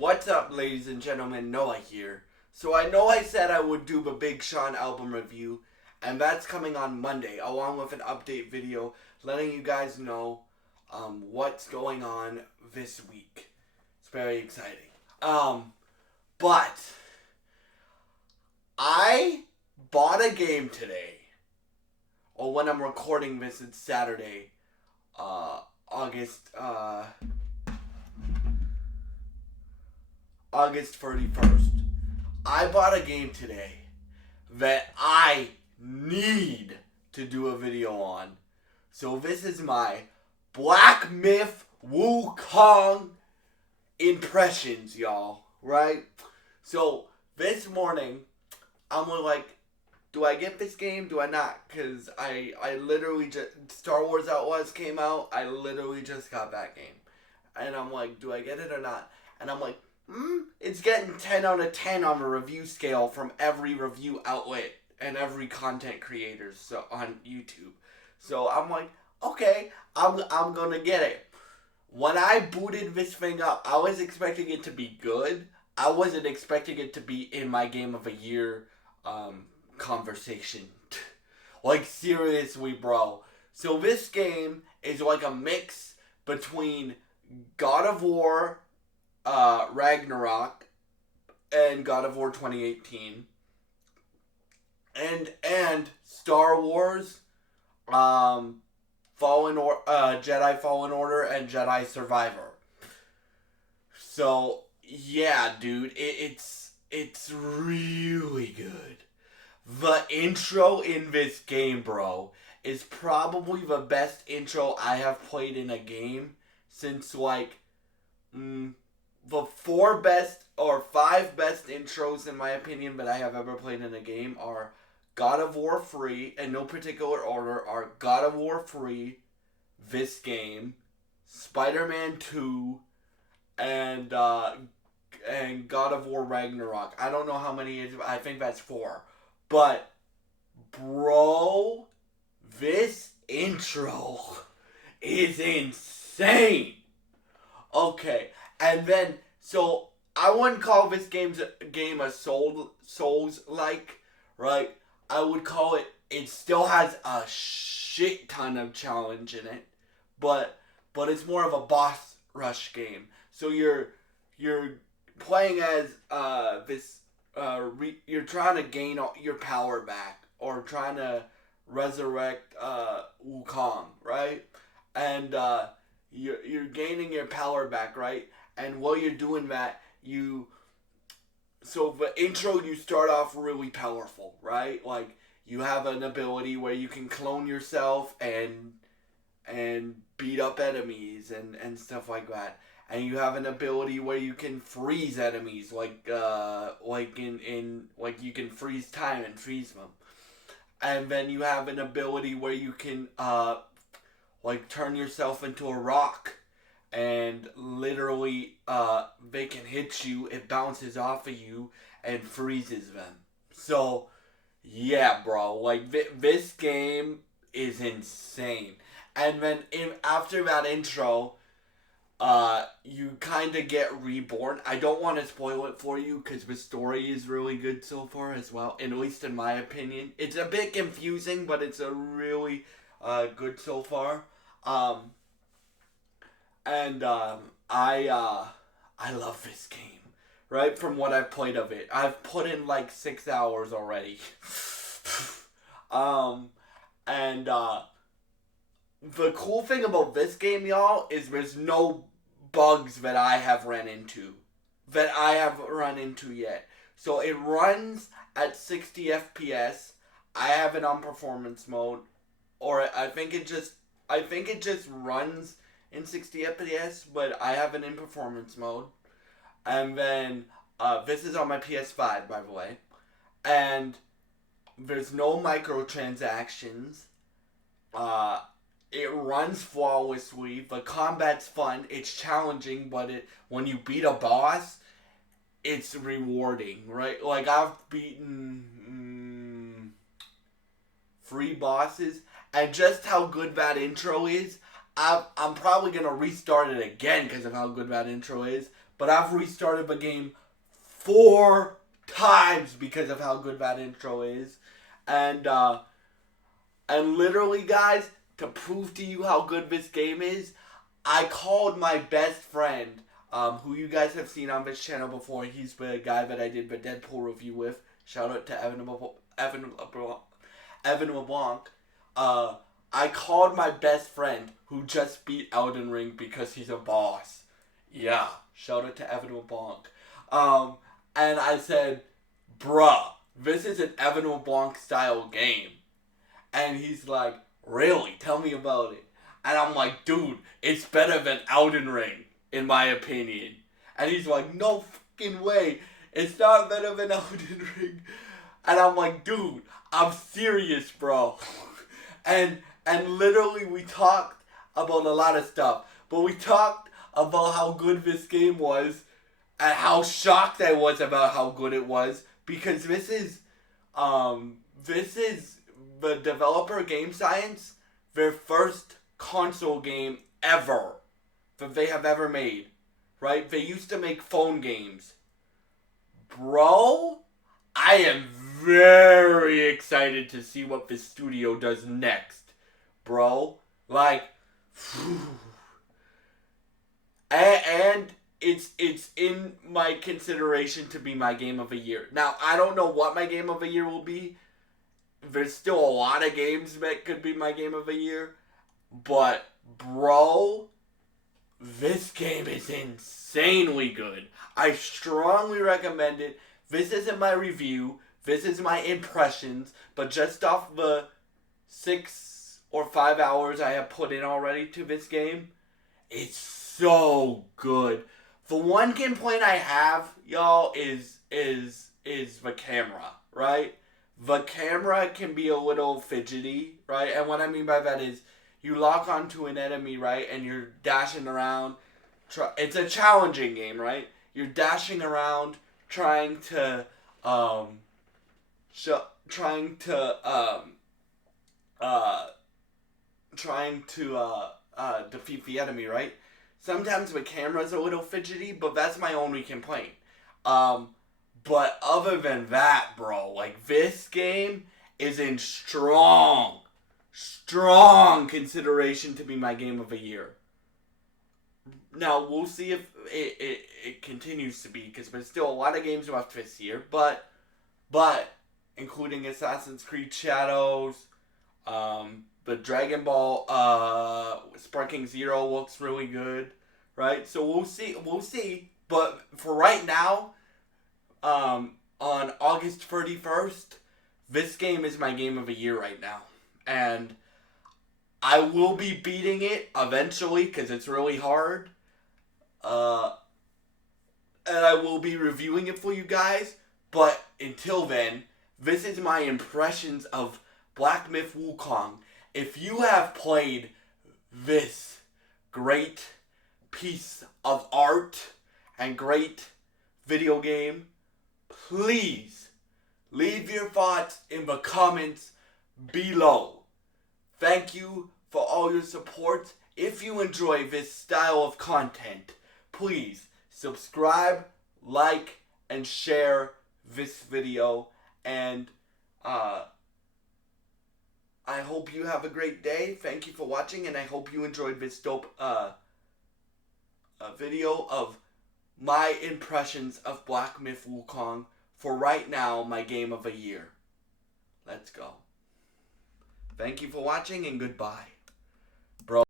What's up, ladies and gentlemen? Noah here. So I know I said I would do the Big Sean album review, and that's coming on Monday, along with an update video letting you guys know what's going on this week. It's very exciting. But I bought a game today, or when I'm recording this, it's Saturday, August 31st. I bought a game today that I need to do a video on. So this is my Black Myth Wukong impressions, y'all. Right? So this morning, I'm like, do I get this game? Do I not? Because I literally just, Star Wars Outlaws came out. I literally just got that game. And I'm like, do I get it or not? And I'm like, it's getting 10 out of 10 on the review scale from every review outlet and every content creator on YouTube. So I'm like, okay, I'm gonna get it. When I booted this thing up, I was expecting it to be good. I wasn't expecting it to be in my game of the year conversation. Like, seriously, bro. So this game is like a mix between God of War Ragnarok and God of War 2018 and Star Wars Jedi Fallen Order and Jedi Survivor. So yeah, dude, it's really good. The intro in this game, bro, is probably the best intro I have played in a game since like the 4 best or 5 best intros, in my opinion, that I have ever played in a game are God of War 3, in no particular order, are God of War 3, this game, Spider-Man 2, and God of War Ragnarok. I don't know how many it is, I think that's 4. But, bro, this intro is insane. Okay. And then, so, I wouldn't call this game a Souls-like, right? I would call it still has a shit ton of challenge in it, but it's more of a boss rush game. So you're playing as you're trying to gain your power back, or trying to resurrect Wukong, right? And you're gaining your power back, right? And while you're doing that, so the intro, you start off really powerful, right? Like, you have an ability where you can clone yourself and beat up enemies and stuff like that. And you have an ability where you can freeze enemies, like you can freeze time and freeze them. And then you have an ability where you can turn yourself into a rock. And literally, they can hit you, it bounces off of you, and freezes them. So, yeah, bro, like, this game is insane. And then, after that intro, you kind of get reborn. I don't want to spoil it for you, because the story is really good so far as well, at least in my opinion. It's a bit confusing, but it's a really good so far. I love this game, right? From what I've played of it, I've put in like 6 hours already. The cool thing about this game, y'all, is there's no bugs that I have run into yet. So it runs at 60 FPS. I have it on performance mode, or I think it just runs in 60 FPS, but I have it in performance mode. And then, this is on my PS5, by the way. And there's no microtransactions. It runs flawlessly. The combat's fun. It's challenging, but when you beat a boss, it's rewarding, right? Like, I've beaten 3 bosses, and just how good that intro is, I'm probably going to restart it again because of how good that intro is. but I've restarted the game 4 times because of how good that intro is. And literally, guys, to prove to you how good this game is, I called my best friend, who you guys have seen on this channel before. He's the guy that I did the Deadpool review with. Shout out to Evan LeBlanc. I called my best friend who just beat Elden Ring because he's a boss. Yeah, shout out to Evan LeBlanc. And I said, bruh, this is an Evan LeBlanc style game. And he's like, really? Tell me about it. And I'm like, dude, it's better than Elden Ring, in my opinion. And he's like, no fucking way. It's not better than Elden Ring. And I'm like, dude, I'm serious, bro. and literally we talked about a lot of stuff. But we talked about how good this game was and how shocked I was about how good it was. Because this is the developer Game Science, their first console game ever that they have ever made, right? They used to make phone games. Bro, I am very excited to see what this studio does next, bro. Like, and it's in my consideration to be my game of the year. Now, I don't know what my game of the year will be. There's still a lot of games that could be my game of the year. But, bro, this game is insanely good. I strongly recommend it. This isn't my review. This is my impressions. But just off the 6 or 5 hours I have put in already to this game, it's so good. The one complaint I have, y'all, is the camera, right? The camera can be a little fidgety, right? And what I mean by that is you lock onto an enemy, right? And you're dashing around. It's a challenging game, right? You're dashing around trying to defeat the enemy, right? Sometimes the camera's a little fidgety, but that's my only complaint. But other than that, bro, like, this game is in strong consideration to be my game of the year. Now, we'll see if it continues to be, because there's still a lot of games left this year, but including Assassin's Creed Shadows, the Dragon Ball Sparking Zero looks really good, right? So we'll see, but for right now, on August 31st, this game is my game of the year right now. And I will be beating it eventually because it's really hard. And I will be reviewing it for you guys. But until then, this is my impressions of Black Myth Wukong. If you have played this great piece of art and great video game, please leave your thoughts in the comments below. Thank you for all your support. If you enjoy this style of content, please subscribe, like, and share this video. And I hope you have a great day. Thank you for watching, and I hope you enjoyed this dope video of my impressions of Black Myth Wukong. For right now, my game of the year. Let's go. Thank you for watching, and goodbye. Bro.